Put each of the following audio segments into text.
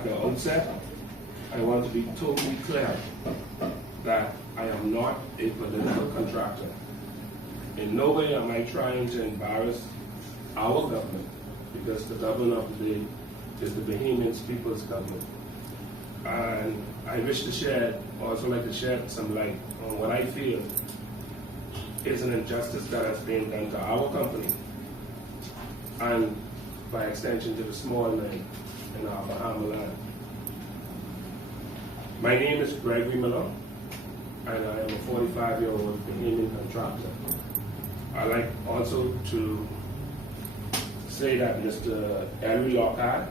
at the outset, I want to be totally clear that I am not a political contractor. In no way am I trying to embarrass our government, because the government of the day is the Bahamian People's Government. And I wish to also like to shed some light on what I feel is an injustice that has been done to our company, and by extension to the small men in our Bahama land. My name is Gregory Miller, and I am a 45-year-old Bahamian contractor. I'd like also to say that Mr. Henry Lockhart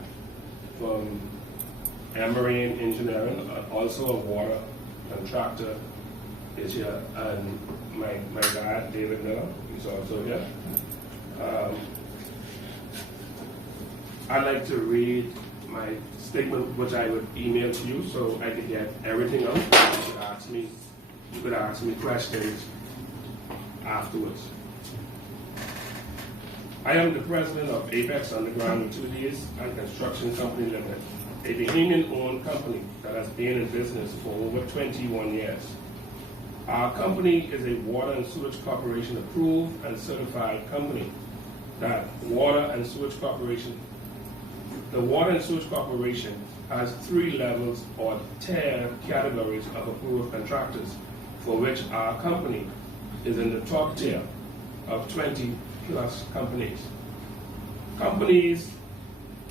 from Marine Engineering, also a water contractor, is here, and my dad, David Miller, is also here. I'd like to read my statement, which I would email to you, so I could get everything out. You could ask me questions afterwards. I am the president of Apex Underground Utilities and Construction Company Limited, a Bahamian-owned company that has been in business for over 21 years. Our company is a Water and Sewage Corporation approved and certified company. The Water and Sewage Corporation has 3 levels or tier categories of approved contractors, for which our company is in the top tier of 20 plus companies. Companies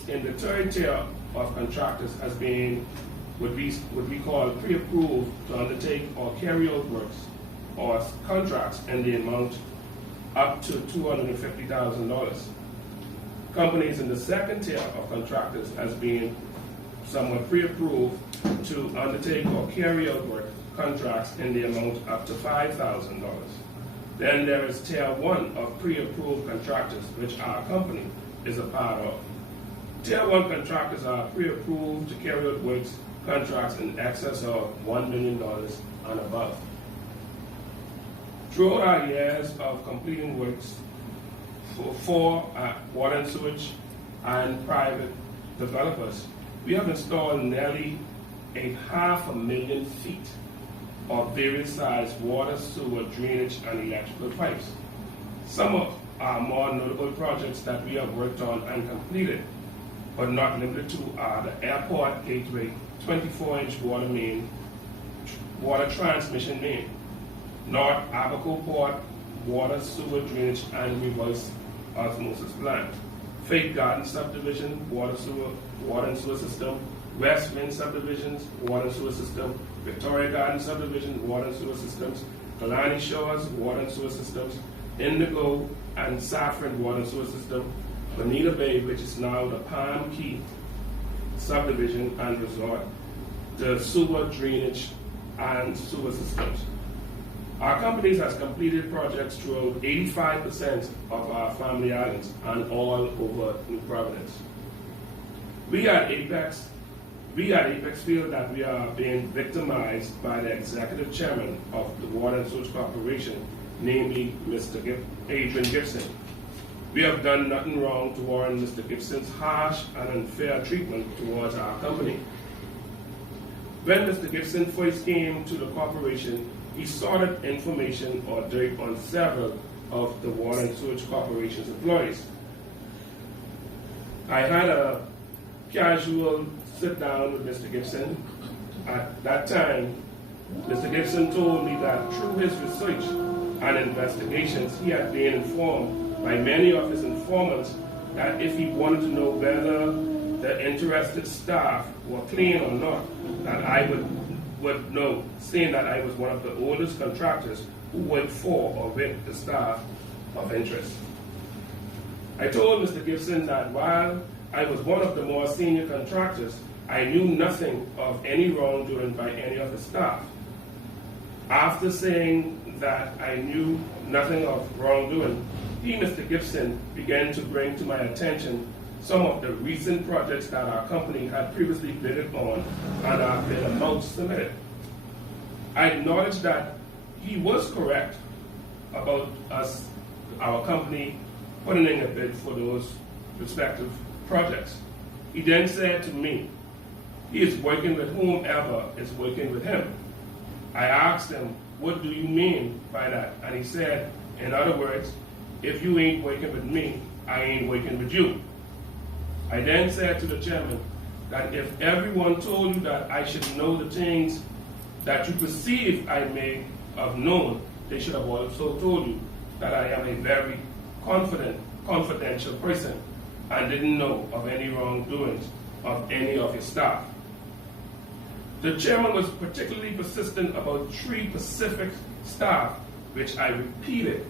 in the 3rd tier of contractors has been what we call pre-approved to undertake or carry out works or contracts in the amount up to $250,000. Companies in the 2nd tier of contractors has been somewhat pre-approved to undertake or carry out work contracts in the amount up to $5,000. Then there is tier 1 of pre-approved contractors, which our company is a part of. Tier 1 contractors are pre-approved to carry out works contracts in excess of $1 million and above. Throughout our years of completing works for water and sewage and private developers, we have installed nearly 500,000 feet of various sized water, sewer, drainage, and electrical pipes. Some of our more notable projects that we have worked on and completed, but not limited to, are the Airport Gateway 24-inch water transmission main, North Abaco Port water, sewer, drainage, and reverse osmosis plant, Faith Garden Subdivision water and sewer system, West Wind Subdivisions water and sewer system, Victoria Garden Subdivision water and sewer systems, Kalani Shores water and sewer systems, Indigo and Saffron water and sewer system, Bonita Bay, which is now the Palm Key Subdivision and Resort, the sewer, drainage, and sewer systems. Our companies has completed projects throughout 85% of our family islands and all over New Providence. We at Apex feel that we are being victimized by the executive chairman of the Water and Sewage Corporation, namely Mr. Adrian Gibson. We have done nothing wrong to warrant Mr. Gibson's harsh and unfair treatment towards our company. When Mr. Gibson first came to the corporation, he sought information or dirt on several of the Water and Sewage Corporation's employees. I had a casual sit down with Mr. Gibson. At that time, Mr. Gibson told me that through his research and investigations, he had been informed by many of his informants that if he wanted to know whether the interested staff were clean or not, that I would know, saying that I was one of the oldest contractors who worked for or with the staff of interest. I told Mr. Gibson that while I was one of the more senior contractors, I knew nothing of any wrongdoing by any of the staff. After saying that I knew nothing of wrongdoing, Mr. Gibson, began to bring to my attention some of the recent projects that our company had previously bidded on and have been amounts submitted. I acknowledged that he was correct about our company, putting in a bid for those respective projects. He then said to me He is working with whomever is working with him. I asked him, what do you mean by that? And he said, in other words, if you ain't working with me, I ain't working with you. I then said to the chairman that if everyone told you that I should know the things that you perceive I may have known, they should have also told you that I am a very confidential person and didn't know of any wrongdoings of any of his staff. The chairman was particularly persistent about 3 specific staff, which I repeated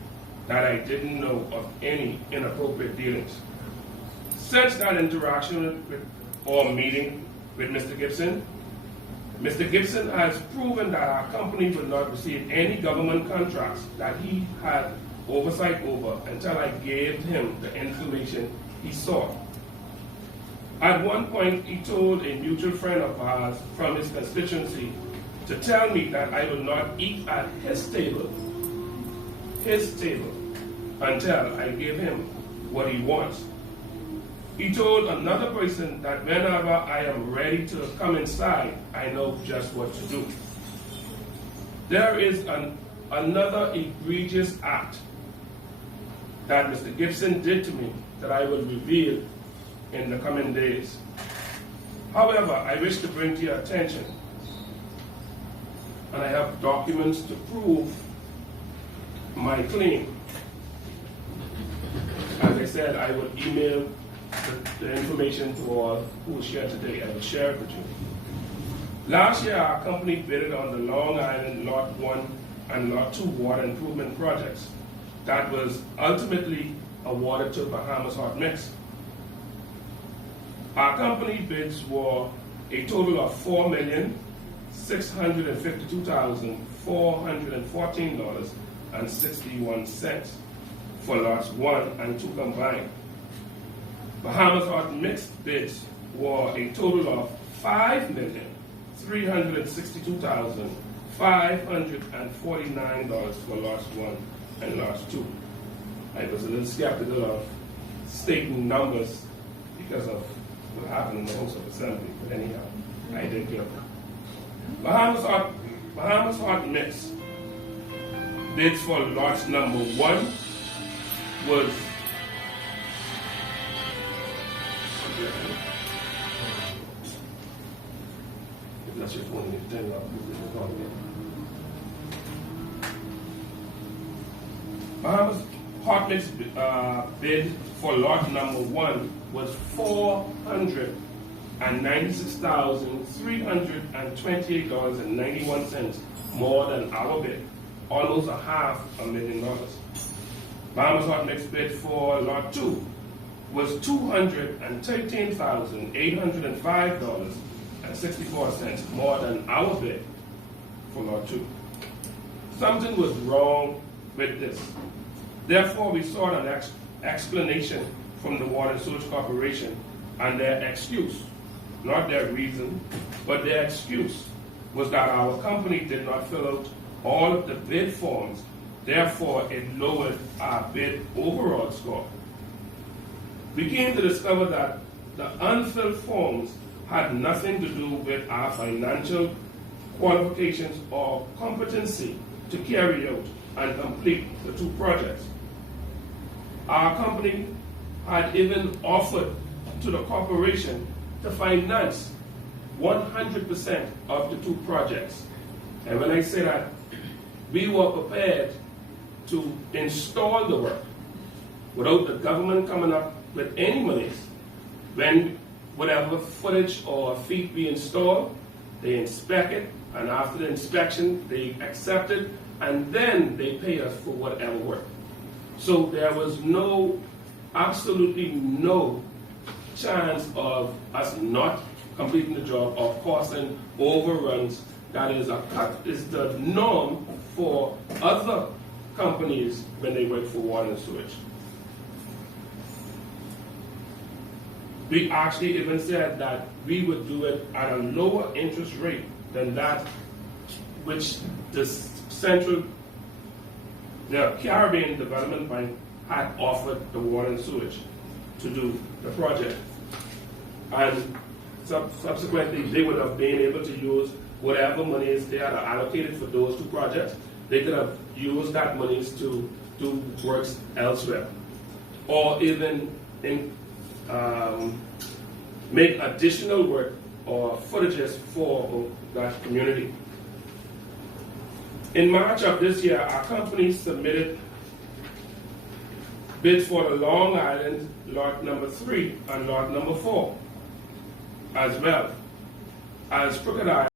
that I didn't know of any inappropriate dealings. Since that interaction or meeting with Mr. Gibson has proven that our company would not receive any government contracts that he had oversight over until I gave him the information he sought. At one point, he told a mutual friend of ours from his constituency to tell me that I would not eat at his table, until I give him what he wants. He told another person that whenever I am ready to come inside, I know just what to do. There is another egregious act that Mr. Gibson did to me that I will reveal in the coming days. However, I wish to bring to your attention, and I have documents to prove my claim. As I said, I will email the information to all who share today. I will share it with you. Last year, our company bid on the Long Island Lot 1 and Lot 2 water improvement projects that was ultimately awarded to Bahamas Hot Mix. Our company bids were a total of $4,652,414.61 for lots 1 and 2 combined. Bahamas Hot Mix bids were a total of $5,362,549 for lots 1 and lots 2. I was a little skeptical of stating numbers because of what happened in the House of Assembly, but anyhow, I did get it. Bahamas Hot Mix bids for lots number 1 was that's just one of the things Bahamas Hot Mix bid for lot number 1 was $496,328.91 more than our bid, almost $500,000. Bahamas Hot Mix bid for lot 2 was $213,805.64 more than our bid for lot 2. Something was wrong with this. Therefore, we sought an explanation from the Water and Sewage Corporation, and their excuse, not their reason, but their excuse was that our company did not fill out all of the bid forms, therefore it lowered our bid overall score. We came to discover that the unfilled forms had nothing to do with our financial qualifications or competency to carry out and complete the 2 projects. Our company had even offered to the corporation to finance 100% of the 2 projects. And when I say that, we were prepared to install the work without the government coming up with any monies. When whatever footage or feet we install, they inspect it, and after the inspection, they accept it, and then they pay us for whatever work. So there was absolutely no chance of us not completing the job or causing overruns. That is the norm for other companies when they work for water and sewage. We actually even said that we would do it at a lower interest rate than that which the Caribbean Development Bank had offered the water and sewage to do the project. And subsequently, they would have been able to use whatever monies they had allocated for those two projects. They could have used that monies to do works elsewhere, or even make additional work or footages for that community. In March of this year, our company submitted bids for the Long Island lot number 3 and lot number 4 as well as Crooked Island.